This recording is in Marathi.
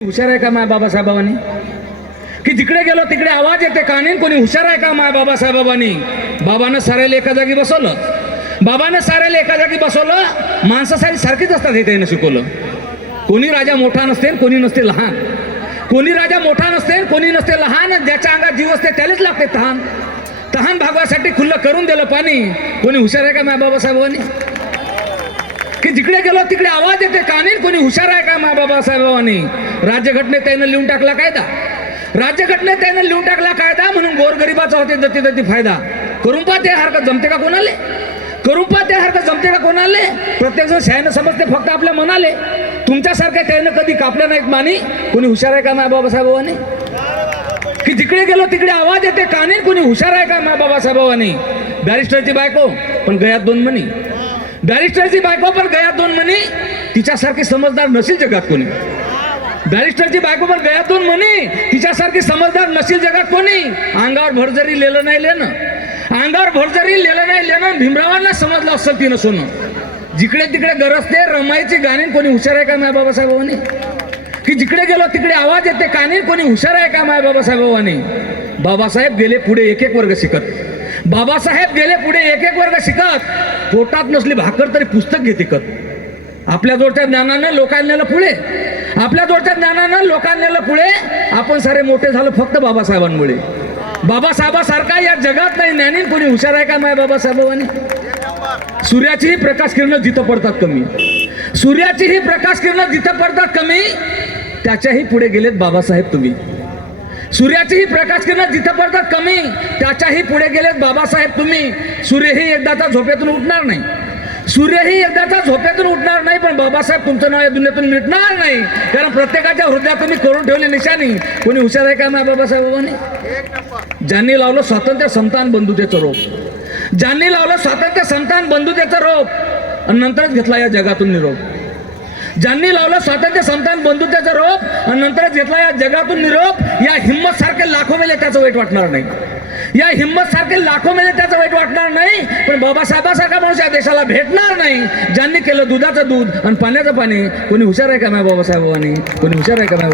हुशार आहे का माय बाबासाहेबांनी? की जिकडे गेलो तिकडे आवाज येते कानेन कोणी हुशार आहे का माय बाबासाहेबांनी? बाबानं साऱ्याला एका जागी बसवलं. बाबानं साऱ्याला एका जागी बसवलं माणसं सारी सारखीच असतात हे त्याने शिकवलं. कोणी राजा मोठा नसते कोणी नसते लहान. कोणी राजा मोठा नसते कोणी नसते लहान ज्याच्या अंगात जीव असते त्यालाच लागते तहान. तहान भागवासाठी खुल्लं करून दिलं पाणी. कोणी हुशार आहे का माय बाबासाहेबांनी? की जिकडे गेलो तिकडे आवाज येते कानेन कोणी हुशार आहे का मा बाबासाहेबांनी राज्यघटनेत त्यानं लिहून टाकला कायदा. राज्यघटनेत त्यानं लिहून टाकला कायदा म्हणून गोरगरिबाचा होते जती जती फायदा. करून पा ते हरकत जमते का कोणाले? करून पा ते हरकत जमते का कोणाले? प्रत्येक जण शहाणं समजते फक्त आपल्या मनाले. तुमच्यासारख्या त्यानं कधी कापलं नाहीत मानी. कोणी हुशार आहे का मा बाबासाहेबांनी की जिकडे गेलो तिकडे आवाज येते कानेन कोणी हुशार आहे का मा बाबासाहेबांनी बॅरिस्टरची बायको पण गयात दोन म्हणी बॅरिस्टरची बायको पण गया दोन म्हणे तिच्यासारखी समजदार नसेल जगात कोणी? बॅरिस्टरची बायको पण गया दोन म्हणे तिच्यासारखी समजदार नसेल जगात कोणी? अंगावर भरजरी लेलं नाही लेणं अंगावर भरजरी लेलं नाही लेणं भीमरावांना समजलं असं तिनं सोनं. जिकडे तिकडे गरजते रमाईची गाणी कोणी हुशार आहे का माय बाबासाहेबांनी? की जिकडे गेलो तिकडे आवाज येते कानी कोणी हुशार आहे का माय बाबासाहेबांनी? बाबासाहेब गेले पुढे एक एक वर्ग शिकत. बाबासाहेब गेले पुढे एक एक वर्ग शिकत. पोटात नसली भाकर तरी पुस्तक घेते कत आपल्या जोडच्या ज्ञानानं लोकांना नेलं पुढे आपल्या जोडच्या ज्ञानानं लोकांना नेलं पुढे आपण सारे मोठे झालो फक्त बाबासाहेबांमुळे. बाबासाहेबासारखा या जगात नाही ज्ञानी कोणी हुशार आहे का माय बाबासाहेबांनी? सूर्याचीही प्रकाश किरणं जिथं पडतात कमी. सूर्याचीही प्रकाश किरणं जिथं पडतात कमी त्याच्याही पुढे गेलेत बाबासाहेब तुम्ही. सूर्याचीही प्रकाश किरण जिथं पडतात कमी त्याच्याही पुढे गेलेत बाबासाहेब तुम्ही. सूर्यही एकदाचा झोपेतून उठणार नाही. सूर्यही एकदाचा झोपेतून उठणार नाही पण बाबासाहेब तुमचं नाव या दुनियेतून मिटणार नाही. कारण प्रत्येकाच्या हृदयात तुम्ही करून ठेवली निशाणी. कोणी हुशार आहे का ना बाबासाहेबांनी ज्यांनी लावलं स्वातंत्र्य संतान बंधुतेचं रोप. ज्यांनी लावलं स्वातंत्र्य संतान बंधुतेचं रोप. आणि नंतरच घेतला या जगातून निरोप. ज्यांनी लावलं स्वातंत्र्य संतान बंधुत्वाचा रोप आणि नंतरच घेतला या जगातून निरोप या हिंमत सारखे लाखो मेले त्याचं वाईट वाटणार नाही. या हिंमत सारखे लाखो मेले त्याचं वाईट वाटणार नाही पण बाबासाहेबासारखा माणूस या देशाला भेटणार नाही. ज्यांनी केलं दुधाचं दूध आणि पाण्याचं पाणी कोणी हुशार आहे का नाही बाबासाहेबांनी कोणी हुशार आहे का नाही